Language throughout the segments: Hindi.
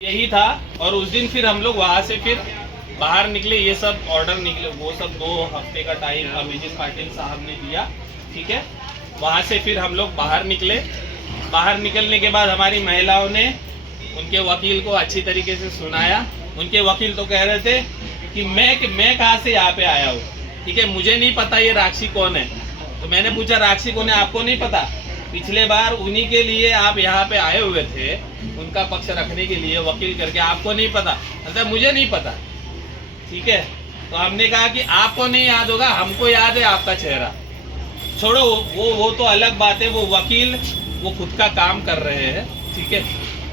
यही था। और उस दिन फिर हम लोग वहाँ से फिर बाहर निकले, ये सब ऑर्डर निकले, वो सब 2 हफ्ते का टाइम अभिजीत पाटिल साहब ने दिया, ठीक है। वहाँ से फिर हम लोग बाहर निकले। बाहर निकलने के बाद हमारी महिलाओं ने उनके वकील को अच्छी तरीके से सुनाया। उनके वकील तो कह रहे थे कि मैं कहाँ से यहाँ पे आया हूँ, ठीक है, मुझे नहीं पता ये राक्षी कौन है। तो मैंने पूछा राक्षी कौन है, आपको नहीं पता? पिछले बार उन्हीं के लिए आप यहाँ पे आए हुए थे, उनका पक्ष रखने के लिए वकील करके, आपको नहीं पता? मतलब मुझे नहीं पता, ठीक है। तो हमने कहा कि आपको नहीं याद होगा, हमको याद है आपका चेहरा। छोड़ो वो तो अलग बात है। वो वकील वो खुद का काम कर रहे हैं, ठीक है।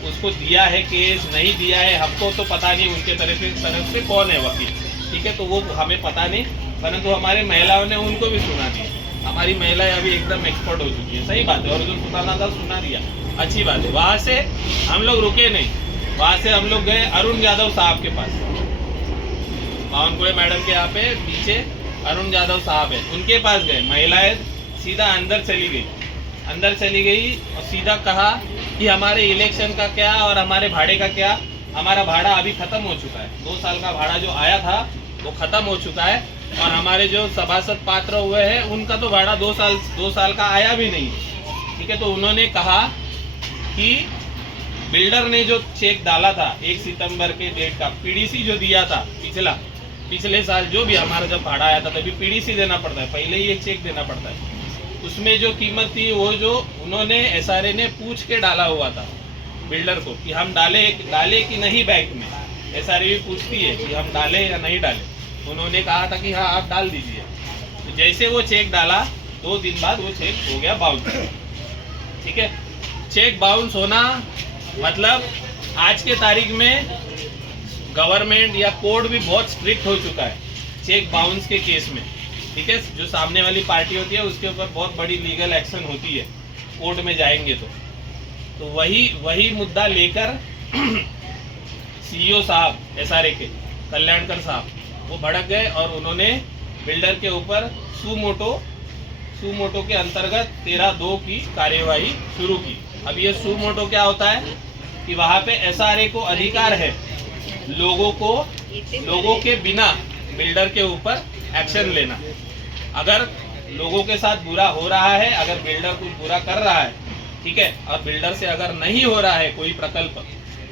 उसको दिया है केस, नहीं दिया है, हमको तो पता नहीं उनके तरफ से कौन है वकील, ठीक है। तो वो हमें पता नहीं, परंतु हमारे महिलाओं ने उनको भी सुना दिया। हमारी महिलाएं अभी एकदम एक्सपर्ट हो चुकी है, सही बात है। और जो सुनाना था सुना दिया, अच्छी बात है। वहाँ से हम लोग रुके नहीं, वहाँ से हम लोग गए अरुण यादव साहब के पास। बावनकुळे मैडम के यहाँ पे पीछे अरुण यादव साहब है, उनके पास गए। महिलाएं सीधा अंदर चली गई और सीधा कहा कि हमारे इलेक्शन का क्या और हमारे भाड़े का क्या। हमारा भाड़ा अभी ख़त्म हो चुका है, 2 साल का भाड़ा जो आया था वो ख़त्म हो चुका है। और हमारे जो सभासद पात्र हुए हैं उनका तो भाड़ा 2 साल का आया भी नहीं, ठीक है। तो उन्होंने कहा कि बिल्डर ने जो चेक डाला था 1 सितंबर के डेट का, पीडीसी जो दिया था पिछले साल, जो भी हमारा जब भाड़ा आया था तभी पीडीसी देना पड़ता है, पहले ही एक चेक देना पड़ता है। उसमें जो कीमत थी वो जो उन्होंने एसआरए ने पूछ के डाला हुआ था बिल्डर को कि हम डाले कि नहीं बैंक में। एसआरए भी पूछती है कि हम डाले या नहीं डाले। उन्होंने कहा था कि हाँ आप डाल दीजिए। तो जैसे वो चेक डाला 2 दिन बाद वो चेक हो गया बाउंस, ठीक है। चेक बाउंस होना मतलब आज के तारीख में गवर्नमेंट या कोर्ट भी बहुत स्ट्रिक्ट हो चुका है चेक बाउंस के केस में, ठीक है। जो सामने वाली पार्टी होती है उसके ऊपर बहुत बड़ी लीगल एक्शन होती है, कोर्ट में जाएंगे तो वही मुद्दा लेकर सीईओ साहब एसआरए के कल्याणकर साहब वो भड़क गए और उन्होंने बिल्डर के ऊपर सुमोटो के अंतर्गत 13(2) की कार्यवाही शुरू की। अब ये सुमोटो क्या होता है कि वहाँ पे एसआरए को अधिकार है लोगों के बिना बिल्डर के ऊपर एक्शन लेना। अगर लोगों के साथ बुरा हो रहा है, अगर बिल्डर कुछ बुरा कर रहा है, ठीक है, और बिल्डर से अगर नहीं हो रहा है कोई प्रकल्प,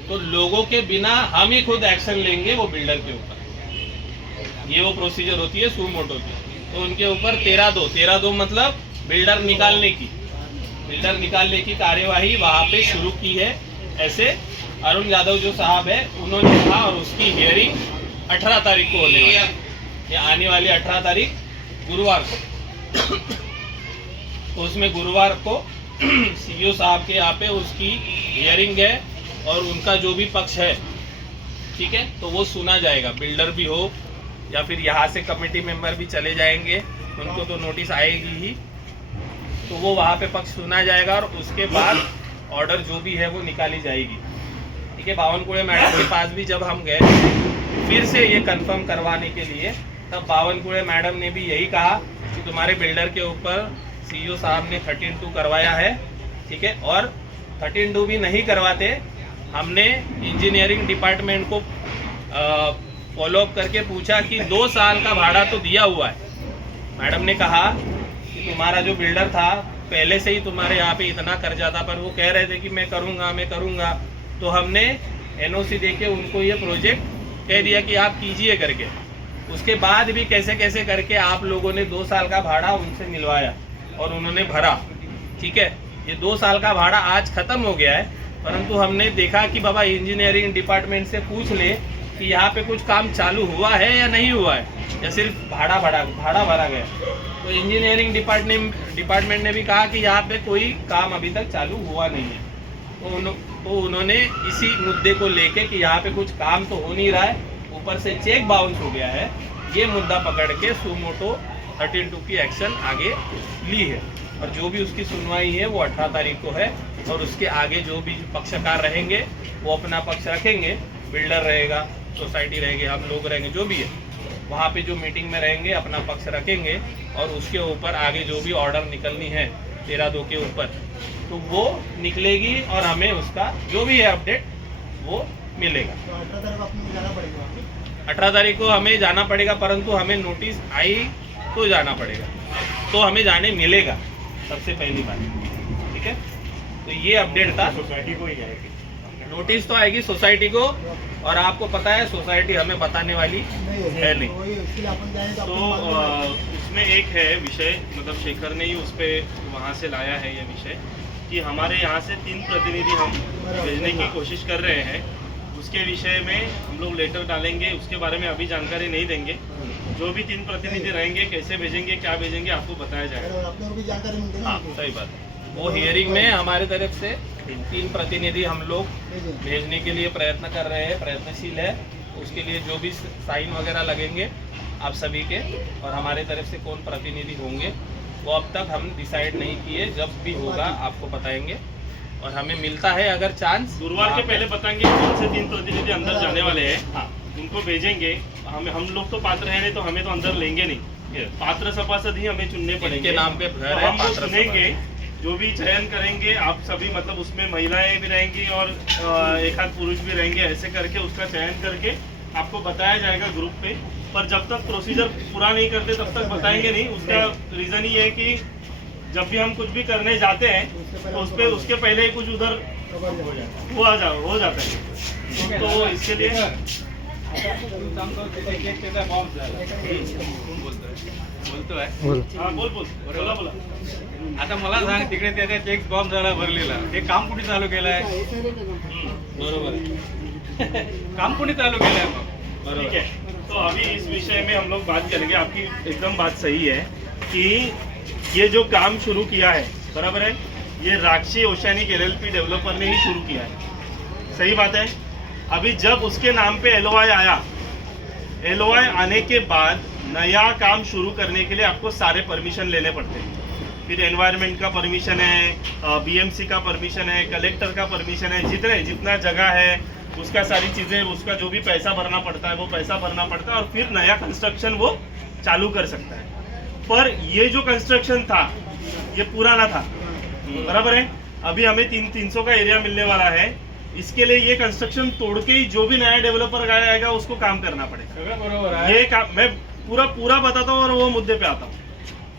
तो लोगों के बिना हम ही खुद एक्शन लेंगे वो बिल्डर के ऊपर। ये वो प्रोसीजर होती है सुमोटो की। तो उनके ऊपर 13(2) मतलब बिल्डर निकालने की कार्यवाही वहाँ पे शुरू की है। ऐसे अरुण यादव जो साहब है उन्होंने कहा, और उसकी हियरिंग 18 तारीख को होने वाली है, ये आने वाली 18 तारीख गुरुवार को। तो उसमें गुरुवार को सीईओ साहब के यहाँ पे उसकी हियरिंग है और उनका जो भी पक्ष है, ठीक है, तो वो सुना जाएगा। बिल्डर भी हो या फिर यहाँ से कमेटी मेंबर भी चले जाएंगे, उनको तो नोटिस आएगी ही, तो वो वहाँ पे पक्ष सुना जाएगा और उसके बाद ऑर्डर जो भी है वो निकाली जाएगी, ठीक है। बावनकुळे मैडम के पास भी जब हम गए फिर से ये कंफर्म करवाने के लिए, तब बावनकुळे मैडम ने भी यही कहा कि तुम्हारे बिल्डर के ऊपर सीईओ साहब ने 13(2) करवाया है, ठीक है। और 13(2) भी नहीं करवाते, हमने इंजीनियरिंग डिपार्टमेंट को फॉलोअप करके पूछा कि 2 साल का भाड़ा तो दिया हुआ है। मैडम ने कहा कि तुम्हारा जो बिल्डर था पहले से ही तुम्हारे यहाँ पे इतना कर्जा था, पर वो कह रहे थे कि मैं करूँगा। तो हमने एनओसी देके उनको ये प्रोजेक्ट कह दिया कि आप कीजिए करके। उसके बाद भी कैसे करके आप लोगों ने 2 साल का भाड़ा उनसे मिलवाया और उन्होंने भरा, ठीक है। ये 2 साल का भाड़ा आज ख़त्म हो गया है, परंतु हमने देखा कि बाबा इंजीनियरिंग डिपार्टमेंट से पूछ ले कि यहाँ पे कुछ काम चालू हुआ है या नहीं हुआ है, या सिर्फ भाड़ा भरा गया। तो इंजीनियरिंग डिपार्टमेंट ने भी कहा कि यहाँ पे कोई काम अभी तक चालू हुआ नहीं है। तो उन्होंने इसी मुद्दे को लेके कि यहाँ पे कुछ काम तो हो नहीं रहा है, ऊपर से चेक बाउंस हो गया है, ये मुद्दा पकड़ के सुमोटो 13(2) की एक्शन आगे ली है। और जो भी उसकी सुनवाई है वो 18 तारीख को है। और उसके आगे जो भी पक्षकार रहेंगे वो अपना पक्ष रखेंगे, बिल्डर रहेगा, सोसाइटी रहेगी, हम लोग रहेंगे, जो भी है वहाँ पे जो मीटिंग में रहेंगे अपना पक्ष रखेंगे। और उसके ऊपर आगे जो भी ऑर्डर निकलनी है 13(2) के ऊपर, तो वो निकलेगी और हमें उसका जो भी है अपडेट वो मिलेगा। तो 18 तारीख को आपको जाना पड़ेगा। 18 तारीख को हमें जाना पड़ेगा, परंतु हमें नोटिस आई तो जाना पड़ेगा, तो हमें जाने मिलेगा सबसे पहली बात, ठीक है। तो ये अपडेट था। सोसाइटी को ही जाएगी, नोटिस तो आएगी सोसाइटी को, और आपको पता है सोसाइटी हमें बताने वाली है नहीं। वही उसके लिए अपन जाएं तो तो अपन मालूम है। उसमें एक है विषय, मतलब शेखर ने ही उस पर वहाँ से लाया है ये विषय कि हमारे यहाँ से 3 प्रतिनिधि हम भेजने की कोशिश कर रहे हैं। उसके विषय में हम लोग लेटर डालेंगे, उसके बारे में अभी जानकारी नहीं देंगे। जो भी 3 प्रतिनिधि रहेंगे, कैसे भेजेंगे, क्या भेजेंगे, आपको बताया जाएगा। और अपने को भी जानकारी मिलती है ना हाँ उनको। सही बात है। वो हियरिंग में हमारे तरफ से 3 प्रतिनिधि हम लोग भेजें। भेजने के लिए प्रयत्न कर रहे हैं, प्रयत्नशील है। उसके लिए जो भी साइन वगैरह लगेंगे आप सभी के, और हमारे तरफ से कौन प्रतिनिधि होंगे वो अब तक हम डिसाइड नहीं किए, जब भी होगा आपको बताएंगे। और हमें मिलता है अगर चांस, गुरुवार के पहले बताएंगे कौन से 3 प्रतिनिधि अंदर जाने वाले हैं। हाँ, उनको भेजेंगे। हम लोग तो पात्र हैं नहीं, तो हमें तो अंदर लेंगे नहीं। पात्र सभासद ही हमें चुनने पड़ेंगे। इनके नाम पे घर तो है, हम लोग पात्र चुनेंगे, जो भी चयन करेंगे आप सभी, मतलब उसमें महिलाएं भी रहेंगी और एक आध पुरुष भी रहेंगे। ऐसे करके उसका चयन करके आपको बताया जाएगा ग्रुप पे। पर जब तक प्रोसीजर पूरा नहीं करते तब तक बताएंगे नहीं। उसका रीजन ये है कि जब भी हम कुछ भी करने जाते हैं तो उसके पहले ही कुछ उधर हो जाता है। तो इसके लिए बोलतोय हाँ बोला आता मला सांग, तिकडे त्याचा चेक बॉम्ब झाला भरलेला, हे काम कुठे चालू केलंय? बरोबर आहे। काम कुठे चालू केलंय मग? ठीक है। तो अभी इस विषय में हम लोग बात करेंगे। आपकी एकदम बात सही है कि ये जो काम शुरू किया है, बराबर है, ये राक्षी ओशियानिक LLP डेवलपर ने ही शुरू किया है। सही बात है। अभी जब उसके नाम पे LOI आया, LOI आने के बाद नया काम शुरू करने के लिए आपको सारे परमिशन लेने पड़ते हैं। फिर एनवायरनमेंट का परमिशन है, BMC का परमिशन है, कलेक्टर का परमिशन है, जितना जगह है उसका सारी चीज़ें, उसका जो भी पैसा भरना पड़ता है वो पैसा भरना पड़ता है, और फिर नया कंस्ट्रक्शन वो चालू कर सकता है। पर ये जो कंस्ट्रक्शन था ये पुराना था, बराबर है। अभी हमें 300 का एरिया मिलने वाला है। इसके लिए ये कंस्ट्रक्शन तोड़ के ही जो भी नया डेवलपर आएगा उसको काम करना पड़ेगा। सगळं बरोबर आहे। ये काम मैं पूरा बताता हूँ और वो मुद्दे पे आता हूँ।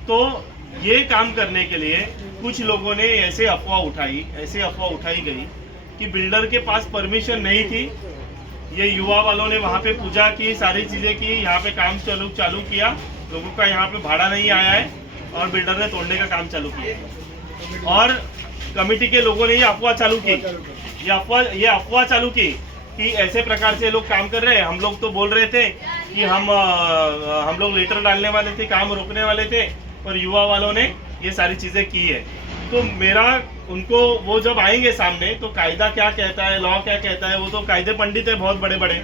तो ये काम करने के लिए कुछ लोगों ने ऐसे अफवाह उठाई गई कि बिल्डर के पास परमिशन नहीं थी। ये युवा वालों ने वहाँ पे पूजा की, सारी चीजें की, यहाँ पे काम चालू किया, लोगों का यहाँ पे भाड़ा नहीं आया है, और बिल्डर ने तोड़ने का काम चालू किया। और कमेटी के लोगों ने ये अफवाह चालू की, ये अफवाह चालू की कि ऐसे प्रकार से लोग काम कर रहे हैं। हम लोग तो बोल रहे थे कि हम लोग लेटर डालने वाले थे, काम रोकने वाले थे, पर युवा वालों ने ये सारी चीजें की है। तो मेरा उनको, वो जब आएंगे सामने तो कायदा क्या कहता है, लॉ क्या कहता है, वो तो कायदे पंडित है बहुत बड़े बड़े।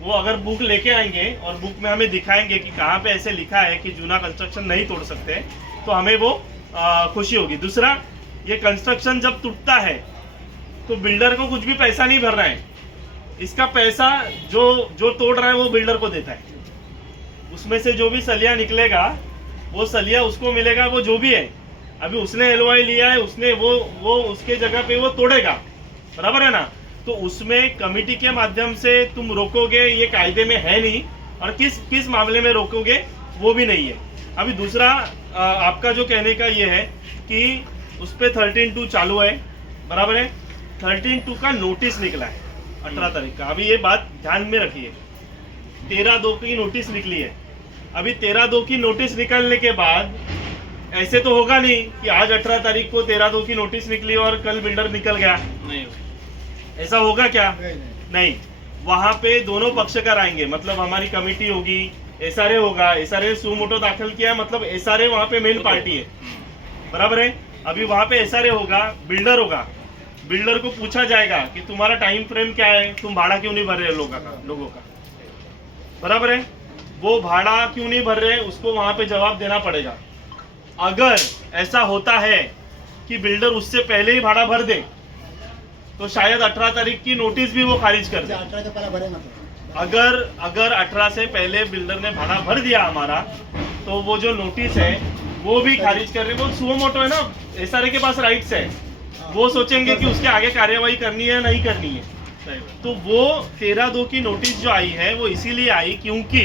वो अगर बुक लेके आएंगे और बुक में हमें दिखाएंगे कि कहाँ पे ऐसे लिखा है कि जूना कंस्ट्रक्शन नहीं तोड़ सकते, तो हमें वो खुशी होगी। दूसरा, ये कंस्ट्रक्शन जब टूटता है तो बिल्डर को कुछ भी पैसा नहीं भरना है। इसका पैसा जो तोड़ रहा है वो बिल्डर को देता है। उसमें से जो भी सलिया निकलेगा वो सलिया उसको मिलेगा, वो जो भी है। अभी उसने LOI लिया है, उसने वो उसके जगह पे वो तोड़ेगा, बराबर है ना। तो उसमें कमेटी के माध्यम से तुम रोकोगे, ये कायदे में है नहीं, और किस मामले में रोकोगे वो भी नहीं है। अभी दूसरा आपका जो कहने का ये है कि उस पर 13/2 चालू है, बराबर है। 13/2 का नोटिस निकला है 18 तारीख का। अभी ये बात ध्यान में रखिए, 13/2 की नोटिस निकली है। अभी 13/2 की नोटिस निकलने के बाद ऐसे तो होगा नहीं कि आज 18 तारीख को 13/2 की नोटिस निकली और कल बिल्डर निकल गया। नहीं, ऐसा होगा क्या? नहीं। नहीं। वहां पे दोनों पक्षकार आएंगे, मतलब हमारी कमेटी होगी, SRA होगा, SRA सू मोटो दाखिल किया है, मतलब SRA वहां पे मेन पार्टी है, बराबर है। अभी वहां पे SRA होगा, बिल्डर होगा। बिल्डर को पूछा जाएगा कि तुम्हारा टाइम फ्रेम क्या है, तुम भाड़ा क्यों नहीं भर रहे लोगों का, बराबर है। वो भाड़ा क्यों नहीं भर रहे, उसको वहां पे जवाब देना पड़ेगा। अगर ऐसा होता है कि बिल्डर उससे पहले ही भाड़ा भर दे तो शायद 18 तारीख की नोटिस भी वो खारिज कर दे। 18 के पहले भरेगा तो अगर 18 से पहले बिल्डर ने भाड़ा भर दिया हमारा, तो वो जो नोटिस है वो भी खारिज कर रहे। वो सुओ मोटो है ना, SRA के पास राइट्स है। वो सोचेंगे कि उसके आगे कार्यवाही करनी है नहीं करनी है। तो वो 13/2 की नोटिस जो आई है वो इसीलिए आई क्योंकि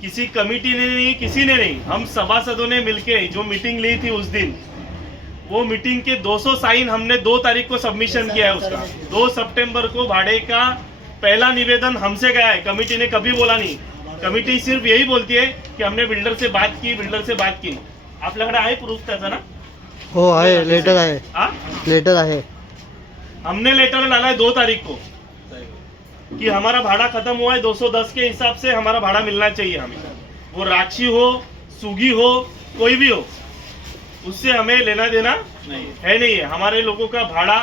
किसी कमिटी ने नहीं, किसी ने नहीं, हम सभासदों ने मिलके जो मीटिंग ली थी उस दिन, वो मीटिंग के 200 साइन हमने 2 तारीख को सबमिशन किया है उसका। 2 सितंबर को भाड़े का पहला निवेदन हमसे गया है, कमिटी ने कभी बोला नहीं। कमिटी सिर्फ यही बोलती है कि हमने बिल्डर से बात की। आपल्याकडे आहे प्रूफ त्याचा ना? हो आहे, लेटर आहे, हाँ? लेटर आहे. हमने लेटर डाला है 2 तारीख को कि हमारा भाड़ा खत्म हुआ है, 210 के हिसाब से हमारा भाड़ा मिलना चाहिए हमें। वो राक्षी हो, सुगी हो, कोई भी हो, उससे हमें लेना देना नहीं है। हमारे लोगों का भाड़ा,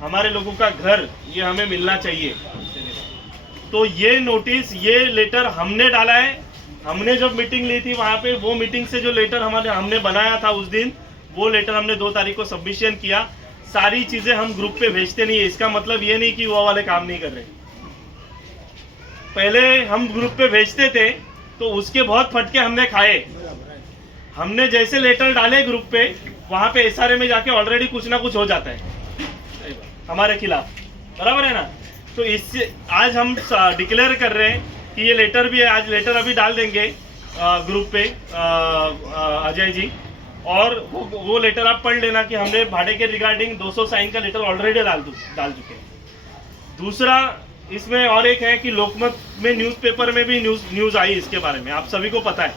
हमारे लोगों का घर, ये हमें मिलना चाहिए। तो ये नोटिस, ये लेटर हमने डाला है। हमने जब मीटिंग ली थी वहां पे, वो मीटिंग से जो लेटर हमने बनाया था उस दिन, वो लेटर हमने 2 तारीख को सबमिशन किया। सारी चीजें हम ग्रुप पे भेजते नहीं है, इसका मतलब ये नहीं कि वो वाले काम नहीं कर रहे। पहले हम ग्रुप पे भेजते थे तो उसके बहुत फटके हमने खाए। हमने जैसे लेटर डाले ग्रुप पे, वहां पे एसआरए में जाके ऑलरेडी कुछ ना कुछ हो जाता है हमारे खिलाफ, बराबर है ना? तो इससे आज हम डिक्लेयर कर रहे हैं कि ये लेटर भी है, आज लेटर अभी डाल देंगे ग्रुप पे अजय जी, और वो लेटर आप पढ़ लेना कि हमने भाड़े के रिगार्डिंग 200 साइन का लेटर ऑलरेडी डाल चुके हैं। दूसरा इसमें और एक है कि लोकमत में न्यूज़पेपर में भी न्यूज़ आई इसके बारे में, आप सभी को पता है,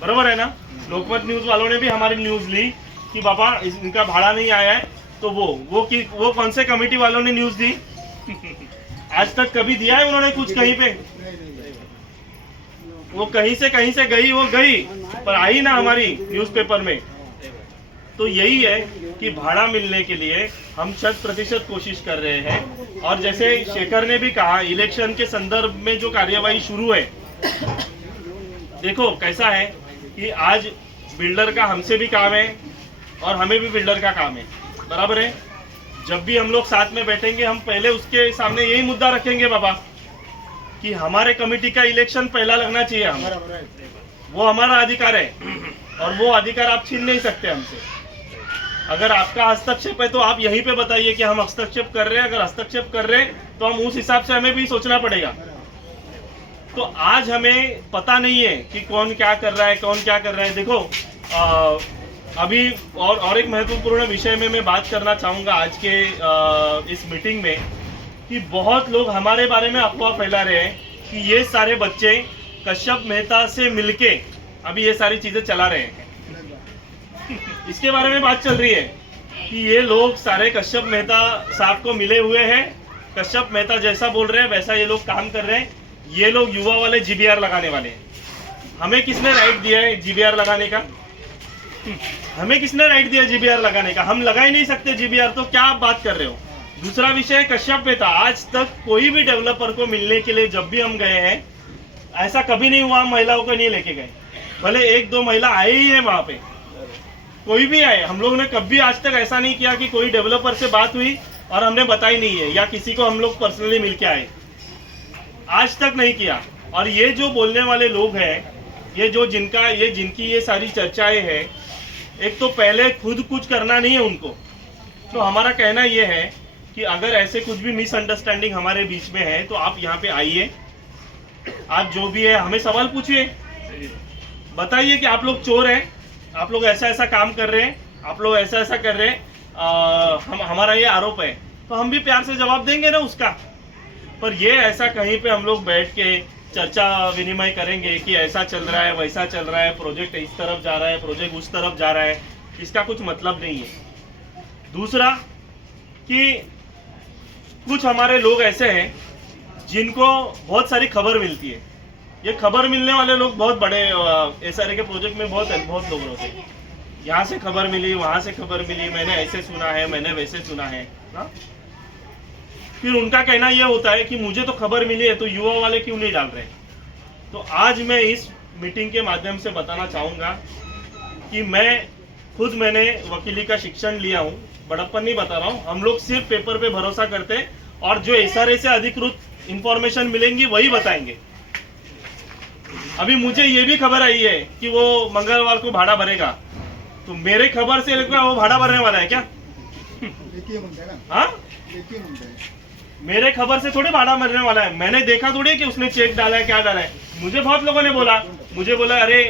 बराबर है ना? लोकमत न्यूज़ वालों ने भी हमारी न्यूज़ ली कि बाबा इनका भाड़ा नहीं आया है। तो वो कौन से कमेटी वालों ने न्यूज़ दी? आज तक कभी दिया है उन्होंने कुछ कहीं पे? वो कहीं से गई पर आई ना हमारी न्यूज़पेपर में। तो यही है कि भाड़ा मिलने के लिए हम 100% कोशिश कर रहे हैं। और जैसे शेखर ने भी कहा, इलेक्शन के संदर्भ में जो कार्यवाही शुरू है, देखो कैसा है कि आज बिल्डर का हमसे भी काम है और हमें भी बिल्डर का काम है, बराबर है? जब भी हम लोग साथ में बैठेंगे, हम पहले उसके सामने यही मुद्दा रखेंगे बाबा कि हमारे कमेटी का इलेक्शन पहला लगना चाहिए हमें। वो हमारा अधिकार है और वो अधिकार आप छीन नहीं सकते हमसे। अगर आपका हस्तक्षेप है तो आप यहीं पे बताइए कि हम हस्तक्षेप कर रहे हैं। अगर हस्तक्षेप कर रहे हैं तो हम उस हिसाब से हमें भी सोचना पड़ेगा। तो आज हमें पता नहीं है कि कौन क्या कर रहा है, देखो अभी और एक महत्वपूर्ण विषय में मैं बात करना चाहूँगा आज के इस मीटिंग में, कि बहुत लोग हमारे बारे में अफवाह फैला रहे हैं कि ये सारे बच्चे कश्यप मेहता से मिलके अभी ये सारी चीज़ें चला रहे हैं। इसके बारे में बात चल रही है कि ये लोग सारे कश्यप मेहता साहब को मिले हुए हैं, कश्यप मेहता जैसा बोल रहे हैं वैसा ये लोग काम कर रहे हैं। ये लोग युवा वाले जीबीआर लगाने वाले हैं। हमें किसने राइट दिया है जीबीआर लगाने का? हमें किसने राइट दिया जीबीआर लगाने का? हम लगा ही नहीं सकते जीबीआर, तो क्या आप बात कर रहे हो? दूसरा विषय है कश्यप मेहता। आज तक कोई भी डेवलपर को मिलने के लिए जब भी हम गए हैं, ऐसा कभी नहीं हुआ हम महिलाओं को नहीं लेके गए। भले 1-2 महिला आए ही है वहां पे, कोई भी आए, हम लोगों ने कभी आज तक ऐसा नहीं किया कि कोई डेवलपर से बात हुई और हमने बताई नहीं है, या किसी को हम लोग पर्सनली मिलके आए, आज तक नहीं किया। और ये जो बोलने वाले लोग हैं, जिनकी ये सारी चर्चाएं हैं, एक तो पहले खुद कुछ करना नहीं है उनको। तो हमारा कहना ये है कि अगर ऐसे कुछ भी मिसअंडरस्टैंडिंग हमारे बीच में है तो आप यहाँ पे आइए, आप जो भी है हमें सवाल पूछिए, बताइए कि आप लोग चोर हैं, आप लोग ऐसा काम कर रहे हैं, आप लोग ऐसा कर रहे हैं, हमारा ये आरोप है, तो हम भी प्यार से जवाब देंगे ना उसका। पर ये ऐसा कहीं पे हम लोग बैठ के चर्चा विनिमय करेंगे कि ऐसा चल रहा है, वैसा चल रहा है, प्रोजेक्ट इस तरफ जा रहा है, प्रोजेक्ट उस तरफ जा रहा है, इसका कुछ मतलब नहीं है। दूसरा कि कुछ हमारे लोग ऐसे हैं जिनको बहुत सारी खबर मिलती है। ये खबर मिलने वाले लोग बहुत बड़े एसआरए के प्रोजेक्ट में बहुत लोग होते हैं। यहाँ से खबर मिली, वहाँ से खबर मिली, मैंने ऐसे सुना है, मैंने वैसे सुना है ना? फिर उनका कहना यह होता है कि मुझे तो खबर मिली है तो युवा वाले क्यों नहीं डाल रहे। तो आज मैं इस मीटिंग के माध्यम से बताना चाहूँगा कि मैंने वकीली का शिक्षण लिया हूँ, बड़प्पन नहीं बता रहा हूँ। हम लोग सिर्फ पेपर पे भरोसा करते हैं और जो एसआरए से अधिकृत इंफॉर्मेशन मिलेंगी वही बताएंगे। अभी मुझे ये भी खबर आई है कि वो मंगलवार को भाड़ा भरेगा, तो मेरे खबर से लगता है वो भाड़ा भरने वाला है क्या? लेखी म्हणताय ना? हाँ, लेखी म्हणताय. मेरे खबर से थोड़ी भाड़ा मरने वाला है। मैंने देखा थोड़ी कि उसने चेक डाला है क्या डाला है। मुझे बहुत लोगों ने बोला अरे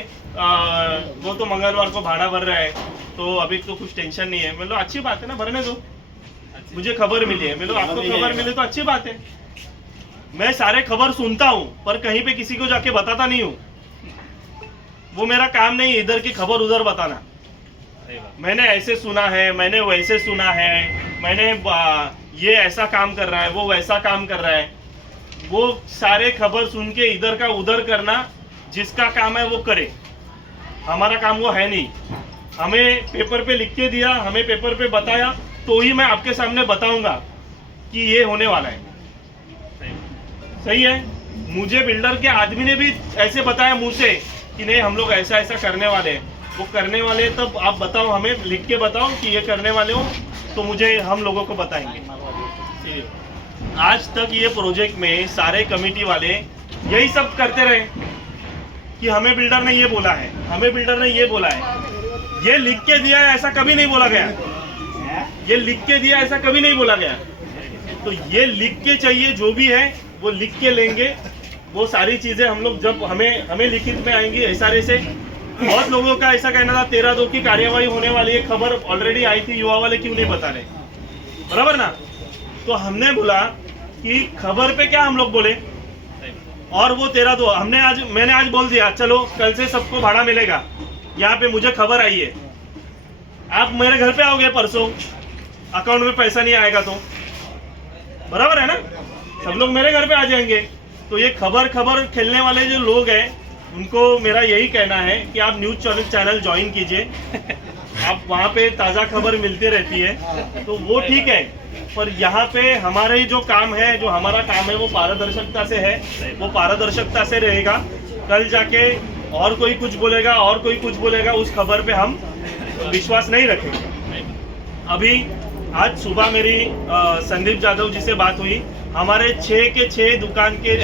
वो तो मंगलवार को भाड़ा भर रहा है तो अभी तो कुछ टेंशन नहीं है। मतलब अच्छी बात है ना, भरने दो। मुझे खबर मिली है, मतलब आपको खबर मिले तो अच्छी बात है। मैं सारे खबर सुनता हूँ पर कहीं पे किसी को जाके बताता नहीं हूँ। वो मेरा काम नहीं है इधर की खबर उधर बताना। मैंने ऐसे सुना है, मैंने वैसे सुना है, मैंने ये ऐसा काम कर रहा है, वो वैसा काम कर रहा है। वो सारे खबर सुन के इधर का उधर करना जिसका काम है वो करे, हमारा काम वो है नहीं। हमें पेपर पे लिख के दिया, हमें पेपर पे बताया तो ही मैं आपके सामने बताऊंगा कि ये होने वाला है। सही है। मुझे बिल्डर के आदमी ने भी ऐसे बताया मुंह से कि नहीं हम लोग ऐसा ऐसा करने वाले हैं। वो करने वाले तब आप बताओ, हमें लिख के बताओ कि ये करने वाले हो तो मुझे हम लोगों को बताएंगे। आज तक ये प्रोजेक्ट में सारे कमेटी वाले यही सब करते रहे कि हमें बिल्डर ने ये बोला है, हमें बिल्डर ने ये बोला है, ये लिख के दिया है, ऐसा कभी नहीं बोला गया। ये लिख के दिया ऐसा कभी नहीं बोला गया। तो ये लिख के चाहिए, जो भी है वो लिख के लेंगे। वो सारी चीजें हम लोग जब हमें लिखित में आएंगी एसआरए से। बहुत लोगों का ऐसा कहना था 13/2 की कार्यवाही होने वाली है, खबर ऑलरेडी आई थी, युवा वाले क्यों नहीं बता रहे, बराबर ना। तो हमने बोला कि खबर पे क्या हम लोग बोले, और वो 13/2 मैंने आज बोल दिया चलो कल से सबको भाड़ा मिलेगा। यहाँ पे मुझे खबर आई है, आप मेरे घर पे आओगे परसों, अकाउंट में पैसा नहीं आएगा तो, बराबर है ना, सब लोग मेरे घर पे आ जाएंगे। तो ये खबर खेलने वाले जो लोग हैं उनको मेरा यही कहना है कि आप न्यूज चैनल ज्वाइन कीजिए, आप वहाँ पे ताज़ा खबर मिलती रहती है तो वो ठीक है। पर यहाँ पे हमारे जो काम है, जो हमारा काम है वो पारदर्शिता से है, वो पारदर्शिता से रहेगा। कल जाके और कोई कुछ बोलेगा और कोई कुछ बोलेगा, उस खबर पे हम विश्वास नहीं रखेंगे। अभी आज सुबह मेरी संदीप जाधव जी से बात हुई, हमारे 6 के 6 दुकान के